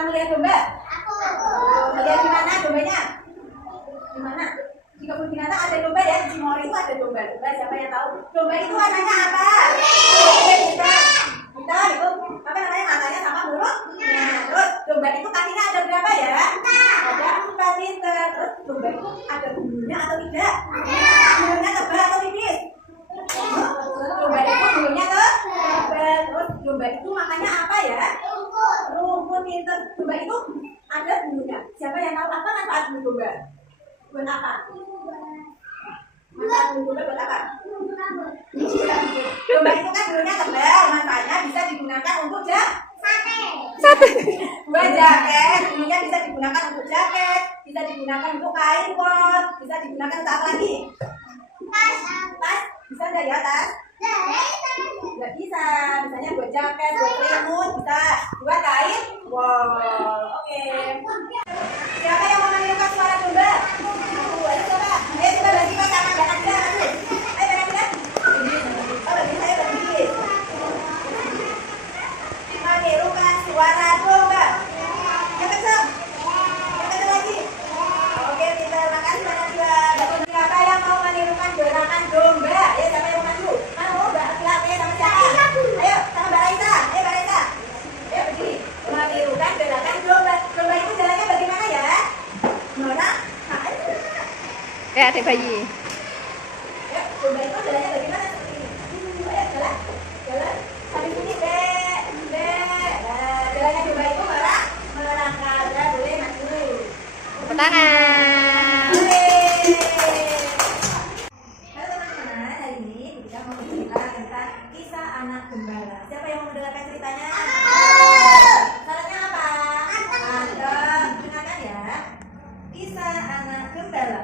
pernah melihat domba? Melihat di mana dombanya? Di mana? Di kebun binatang ada domba ya, di Cimory itu ada domba. Siapa yang tahu? Domba itu warnanya apa? Kita itu apa namanya, matanya sama mulut. Nah, terus domba itu kakinya ada berapa ya? Ada 4 liter. Terus domba itu ada bulunya atau tidak? Bulunya tebal atau tipis? Domba itu bulunya tebal. Terus domba itu makannya apa ya? Rumput. Pinter. Domba itu ada bulunya. Siapa yang tahu apa manfaat bulu domba? Buat apa? Manfaat bulu domba buat apa? Domba itu kan bulunya tebal, manfaatnya bisa digunakan untuk sate. Buat jaket, bulunya bisa digunakan untuk jaket, bisa digunakan untuk kain pot, bisa digunakan untuk apa lagi? Tas, bisa nggak ya tas? Nggak bisa, misalnya buat jaket, buat selimut, bisa buat kain. Wow, oke. Siapa yang mau menirukan suara domba? Ayo coba, ayo kita bagi pas sama Mbak Nadia. Ayo Mbak Nadia. Oh, bagi saya bagi. Menirukan suara domba. Yang kencang. Yang kencang lagi. Oke, pintar. Makasih Mbak Nadia. Siapa yang mau menirukan gerakan domba? Ayo siapa yang mau maju? Mau Mbak Nadia sama siapa? Ayo sama Mbak Raisa. Ayo Mbak Raisa. Ayo berdiri. Menirukan gerakan domba. Domba itu jalannya bagaimana ya? Nona? Kayak adik bayi. Ya, domba itu jalannya bagaimana seperti ini? Ayo jalan. Sambil bunyi be. Nah, jalannya domba itu merangkak. Ya, boleh maju. Tepuk tangan. Halo teman-teman, hari ini kita mau bercerita tentang kisah anak gembala. Siapa yang mau mendengarkan ceritanya? Syaratnya apa? Mantap. Dengarkan ya. Kisah anak gembala.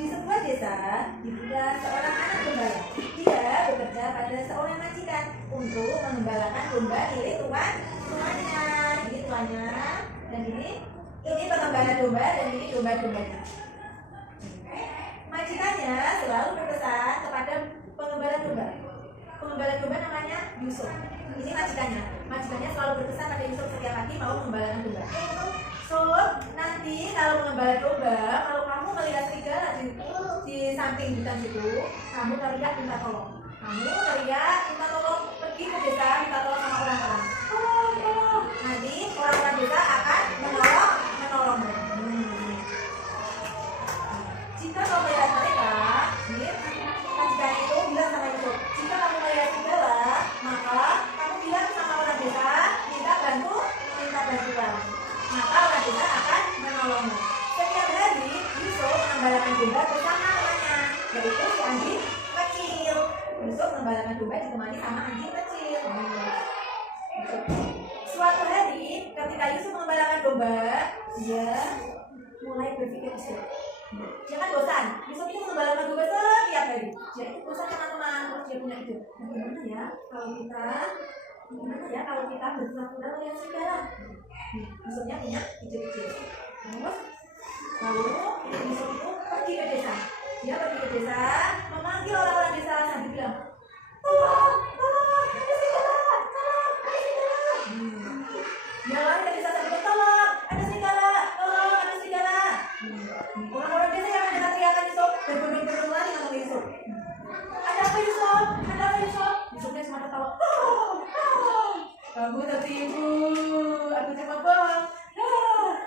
Di sebuah desa, hiduplah seorang anak gembala. Dia bekerja pada seorang majikan untuk mengembalakan domba milik tuannya. Ini tuannya, dan ini pengembala domba, dan ini domba-dombanya. Majikannya selalu berpesan kepada pengembala domba. Pengembala domba namanya Yusuf. Ini majikannya. Majikannya selalu berpesan pada Yusuf setiap pagi mau mengembalakan domba. So, nanti kalau mengembala domba, kalau kamu melihat serigala di samping hutan situ, kamu teriak minta tolong. Minta tolong, pergi ke desa minta tolong sama orang-orang. Tolong. Nanti orang-orang desa akan menolongmu. Jika kamu melihat mereka, majikan itu bilang sama Yusuf, jika kamu melihat serigala, maka kamu bilang sama orang desa, minta bantuan. Maka orang desa akan menolongmu. Setiap hari, Yusuf mengembalakan domba bersama temannya, yaitu si anjing kecil. Yusuf mengembalakan domba ditemani sama anjing kecil. Suatu hari, ketika Yusuf mengembalakan domba, dia mulai berpikir usil. Dia kan bosan. Yusuf itu mengembalakan domba setiap hari. Dia itu bosan teman-teman. Terus dia punya ide. Gimana ya kalau kita berpura-pura melihat serigala? Yusufnya punya ide kecil. Terus lalu Yusuf itu pergi ke desa. Dia pergi ke desa, memanggil orang-orang desa sambil bilang, tolong, ada serigala. Dia lari ke desa sambil tolong, ada serigala. Orang-orang desa yang mendengar teriakan Yusuf berbondong-bondong lari ngomong Yusuf. Ada apa Yusuf? Yusufnya cuma tertawa. Kamu tertipu, aku cuma bohong.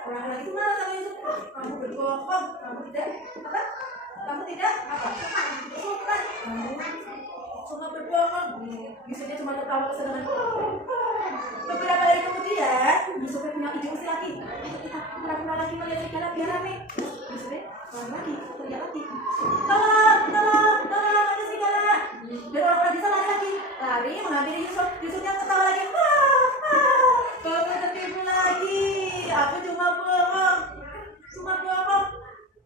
Orang-orang itu marah sama Yusuf. Kamu berbohong, kamu tidak suka. Kamu cuma berbohong. Yusufnya cuma tertawa kesenangan. Beberapa hari kemudian, Yusufnya punya ide usil lagi. Kita pura-pura lagi melihat serigala biar rame. Yusufnya lari, teriak lagi. Tolong, ada serigala. Dan orang-orang desa lari menghampiri Yusuf. Yusufnya ketawa lagi. Kamu tertipu lagi. Aku cuma bohong.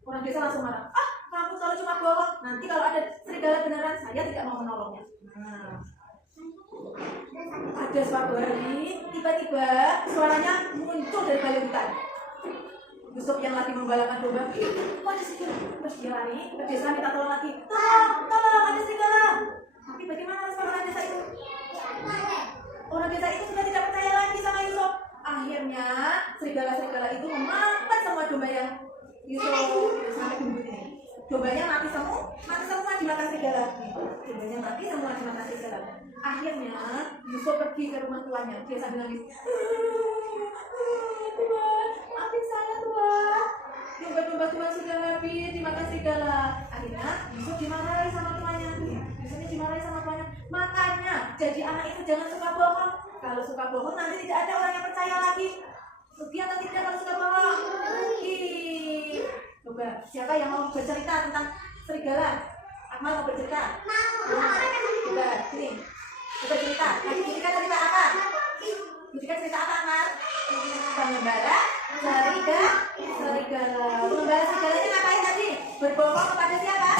Orang desa langsung marah. Kamu kalau cuma bohong, nanti kalau ada serigala beneran, saya tidak mau menolongnya. Ada suatu hari, tiba-tiba suaranya muncul dari balik hutan. Yusuf yang lagi membalakan domba, ada serigala. Terus dia lari ke desa minta tolong lagi. Tolong, ada serigala. Tapi bagaimana respon orang desa itu? Orang desa itu sudah tidak percaya lagi sama Yusuf. serigala itu memakan semua domba yang Yusuf sampai gendut ini. Dombanya mati semua dimakan serigala. Dombanya mati semua dimakan serigala. Akhirnya Yusuf pergi ke rumah tuannya. Dia sambil nangis. Tuhan, maafin saya Tuhan. Domba-domba Tuhan sudah habis dimakan serigala. Akhirnya Yusuf dimarahi sama tuannya. Yusufnya dimarahi sama tuannya. Makanya jadi anak itu jangan suka bohong. Kalau suka bohong nanti tidak ada orang yang percaya lagi. Rugi atau tidak kalau suka bohong? Rugi. Coba siapa yang mau bercerita tentang serigala? Akmal mau bercerita? Coba sini. Coba cerita. Lagi cerita apa? Cerita apa Akmal? Pengembala serigala. Pengembala serigalanya ngapain tadi? Berbohong kepada siapa?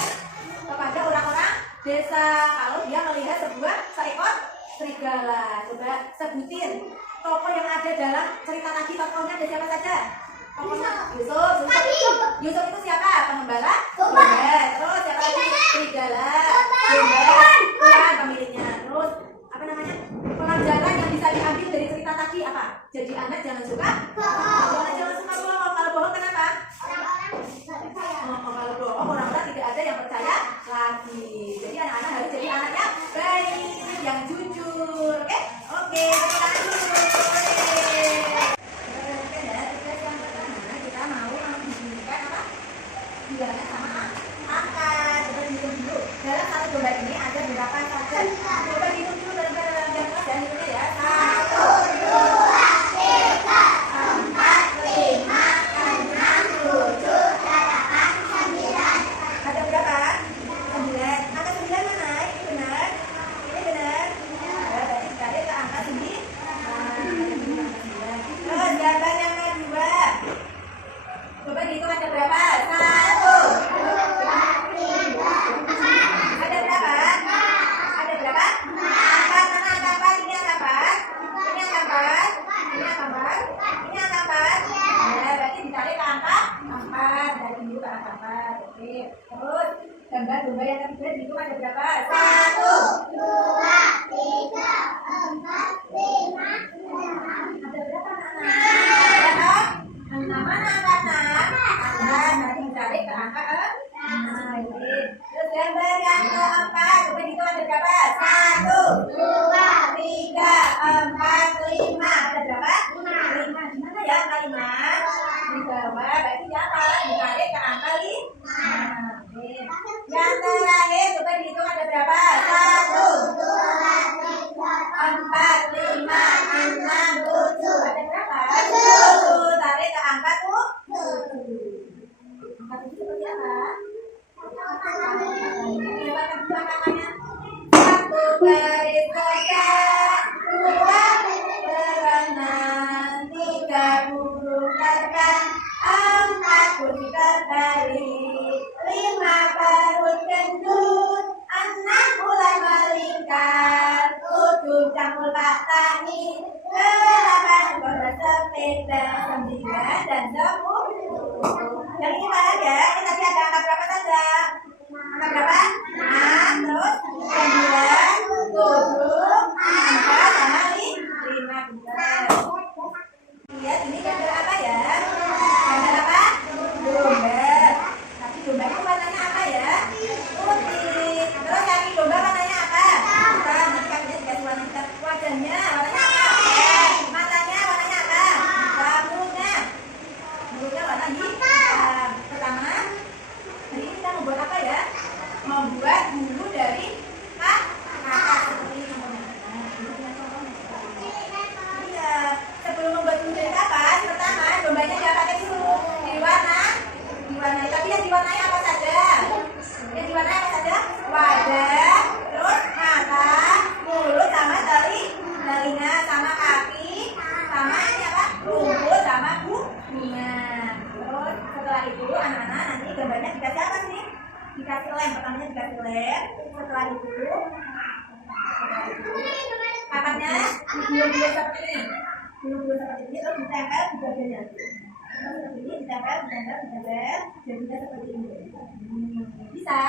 Kepada orang-orang desa kalau dia melihat seekor serigala. Coba sebutin tokoh yang ada dalam cerita tadi. Tokohnya ada siapa saja? Tokohnya Yusuf itu siapa? Pengembala domba. Terus siapa lagi? Serigala. Domba. Tuhan pemiliknya. Terus apa namanya? Pelajaran yang bisa diambil dari cerita tadi apa? Jadi anak jangan suka bohong. Jangan suka bohong. Kalau bohong kenapa? Kalau bohong orang-orang tidak ada yang percaya lagi. Jadi anak-anak harus jadi anak yang baik, yang jujur. Oke, kita dulu. Kita mau menunjukkan apa? Bilangan sama angka. Coba dihitung dulu. Dalam satu domba ini ada berapa saja? Coba dihitung dulu dalam kelas dan hitungnya ya. 1, 2, 3, 4, 5, 6, 7, 8, 9. Ada berapa? 9. Angka 9 mana? Ini benar? Ini benar? Berarti dikali ke angka 9. Terus gambar yang kedua. Coba dihitung ada berapa? 1. Ada berapa? Ada berapa? 4. Mana angka 4? Ini angka 4. Ini angka 4. Ini angka 4. Ini angka 4. Ya, berarti ditarik ke angka 4. Dari dulu ke angka 4. Oke. Terus gambar domba yang ketiga dihitung ada berapa? 1, 2, 3, 4, 5, 6. Ada berapa anak? 6. Mana angka 6? Nanti ditarik ke angka 6. Terus gambar yang keempat, coba dihitung ada berapa? 1, 2, 3, 4, 5. Ada berapa? 5. Di mana ya angka 5? Di bawah. Berarti apa? Ditarik ke angka 5. Yang terakhir, coba dihitung ada berapa? 1, 2, 3, 4, 5, 6, 7. Ada berapa? 7. Tarik ke angka 7. Angka 7 seperti apa? Satu garis kotak, 2 berenang, 3 burung terbang, 4 kursi terbalik, 5 perut gendut, 6 ular melingkar, 7 cangkul petani, 8 roda sepeda, 9 dan 10. Yang ini mana ya? Ini tadi ada angka berapa saja? Angka berapa? 6, terus 9, 7, 4, sama 15. Lihat ini gambar apa ya? Gambar apa? Domba. Tapi domba itu warnanya apa ya? Putih. Terus kaki domba warnanya apa? Hitam. Nanti kakinya dikasih warna hitam. Wajahnya warnanya apa? Matanya warnanya apa? Hitam. Mulutnya warna hitam. Pertama, hari ini kita membuat apa ya? Membuat bulu dari kakak seperti ini. Iya. Sebelum membuat bulu dari kapas, pertama dombanya diapakan dulu? Diwarnai. Tapi yang diwarnai apa saja? Yang diwarnai apa saja? Wajah, terus mata, mulut, sama telinga, sama kaki, sama ini apa? Rumput, sama bunga. Terus setelah itu anak-anak nanti gambarnya dikasih apa sih? Dikasih lem. Pertamanya dikasih lem. Setelah itu kapasnya dibulur-bulur seperti ini. Bulu-bulu seperti ini terus ditempel di bagiannya. Terus seperti ini ditempel, jadinya seperti ini. Bisa?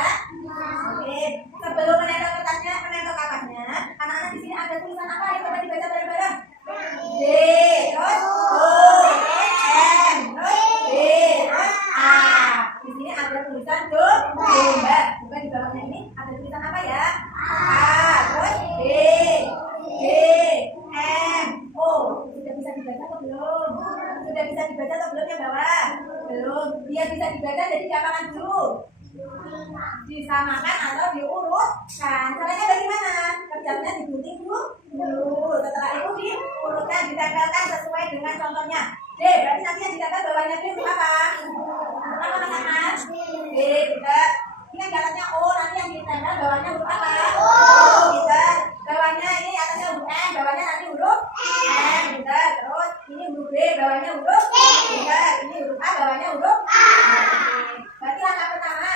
Oke. Sebelum menempel kertasnya, menempel kapasnya, anak-anak di sini ada tulisan apa? Coba dibaca bareng-bareng. D. Terus O. dibaca atau belum yang bawah? Belum. Biar bisa dibaca jadi diapakan dulu? Disamakan atau diurutkan. Caranya bagaimana? Kerjanya digunting dulu. Setelah itu diurutkan, ditempelkan sesuai dengan contohnya. D, berarti nanti yang ditempel bawahnya itu apa? Apa Mas? D, kita. Ini kan jalannya O, nanti yang ditempel bawahnya huruf apa? O, kita. Bawahnya ini atasnya huruf M, bawahnya nanti huruf M, kita. Terus ini huruf B, bawahnya huruf kita. Ini huruf A, bawahnya huruf A. Berarti langkah pertama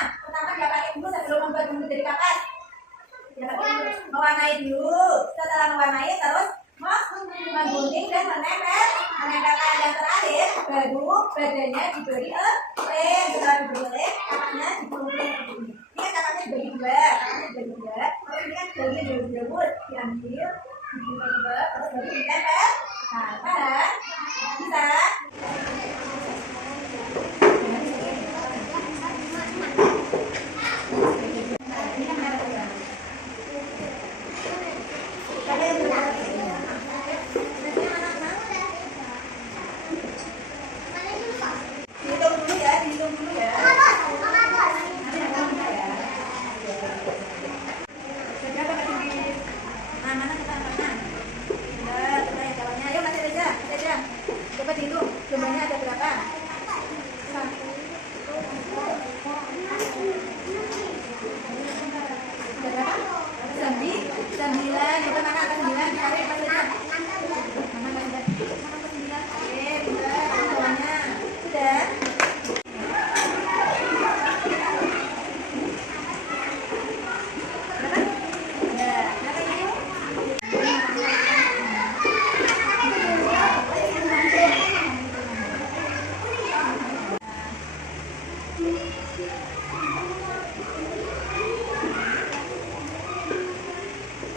dia pakai dulu sebelum membuat bentuk dari kapas. Dia pakai dulu, mewarnai dulu. Setelah mewarnai terus menggunting dan menempelkan yang terakhir baru badannya diberi lem. Setelah diberi lem, kapasnya diberi. Ini kan kapasnya dibagi dua. Kalau ini kan bagian jauh-jauh diambil, terus baru ditempel. Nah, paham? Bisa? Coba dihitung jumlahnya ada berapa? Ada berapa? 9. Itu mana angka 9? Dicari apa saja? Mana nggak ada? Mana angka 9? Oke, pintar. Bawahnya sudah. Berapa? Ya, berapa ini?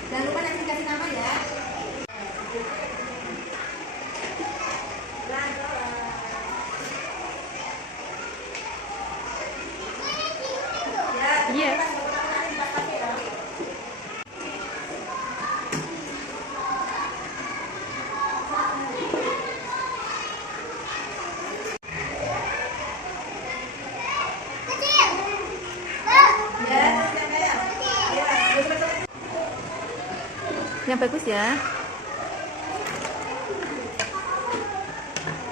Jangan lupa nanti kasih nama ya. Iya. Yang bagus ya.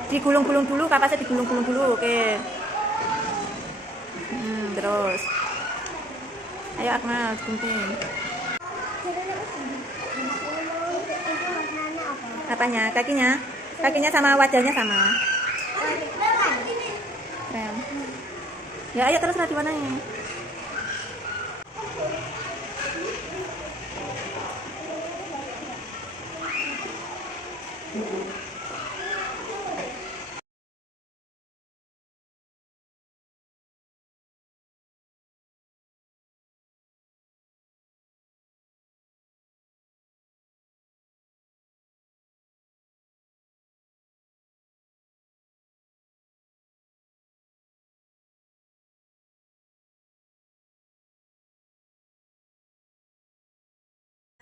Digulung-gulung dulu, kapasnya digulung-gulung dulu. Oke. Terus. Ayo Akmal, gunting. Apanya? Kakinya? Kakinya sama wajahnya sama. Krem. Ya ayo terus nanti warnanya.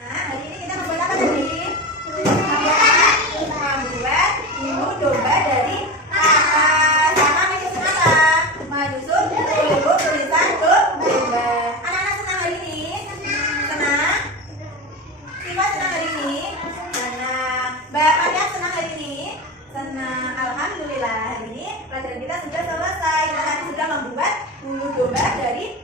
Hari ini kita membuat apa tadi? Membuat bulu domba dari kapas. Sama menyusun apa? Menyusun huruf tulisan domba. Anak-anak senang hari ini? Senang? Siva senang hari ini? Senang. Mbak Mariam senang hari ini? Senang. Alhamdulillah hari ini pelajaran kita sudah selesai. Kita tadi sudah membuat bulu domba dari